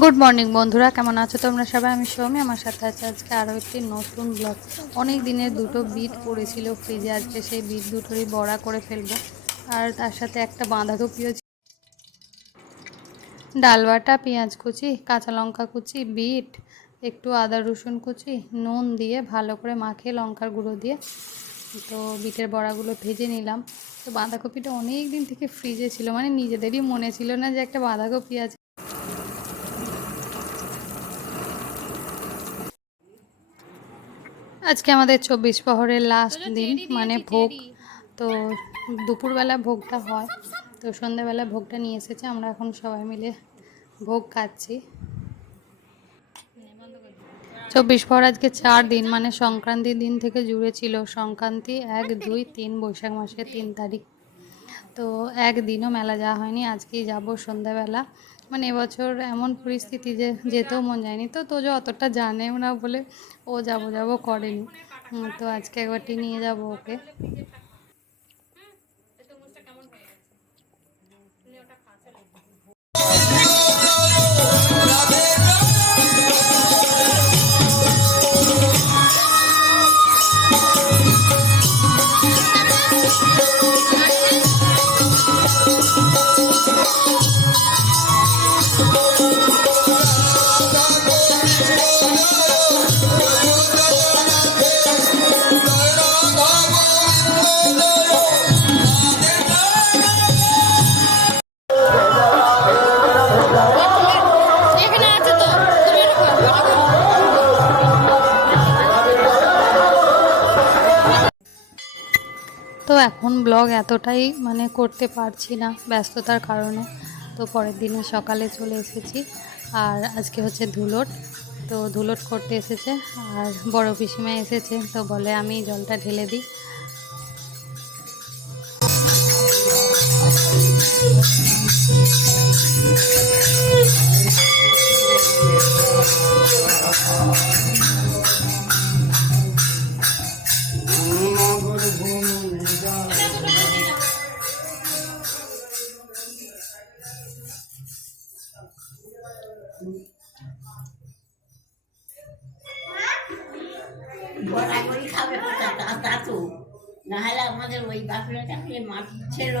Good morning বন্ধুরা। কেমন আছো তোমরা সবাই? আমি সৌমি, আমার সাথে আছে আজকে আরও একটি নতুন ব্লগ অনেক দিনের দুটো বিট পড়েছিল ফ্রিজে আজকে সেই বিট দুটোরই বড়া করে ফেলব। আর তার সাথে একটা বাঁধাকপিও। ডাল বাটা পেঁয়াজ কুচি, কাঁচা লঙ্কা কুচি বিট একটু আদা রসুন কুচি, নুন দিয়ে ভালো করে মাখিয়ে লঙ্কার গুঁড়ো দিয়ে তো বিটের বড়াগুলো ভেজে নিলাম। তো বাঁধাকপিটা অনেক দিন থেকে ফ্রিজে ছিল। মানে নিজেদেরই মনে ছিল না যে একটা বাঁধাকপি আছে। আজকে আমাদের চব্বিশ প্রহরের লাস্ট দিন মানে ভোগ। তো দুপুরবেলা ভোগটা হয়। তো সন্ধ্যাবেলা ভোগটা নিয়ে এসেছে আমরা এখন সবাই মিলে ভোগ খাচ্ছি। চব্বিশ পর আজকে চার দিন মানে সংক্রান্তির দিন থেকে জুড়ে ছিল। সংক্রান্তি এক দুই তিন বৈশাখ মাসের তিন তারিখ। তো একদিনও মেলা যাওয়া হয়নি, আজকেই যাব সন্ধ্যাবেলা। মানে এবছর এমন পরিস্থিতি যে যেতেও মন যায়নি। তো তোজো অতটা জানেও না বলে ও যাব যাব করেনি। তো আজকে একবারটি নিয়ে যাব ওকে। এখন ব্লগ এতটাই মানে করতে পারছি না ব্যস্ততার কারণে। তো পরের দিনে সকালে চলে এসেছি। আর আজকে হচ্ছে ধুলোট। তো ধুলোট করতে এসেছে। আর বড় পিসিমা এসেছে। তো বলে আমি জলটা ঢেলে দিই। বড়া নাহলে আমাদের ওই বাপড়াটা মাটি ছিল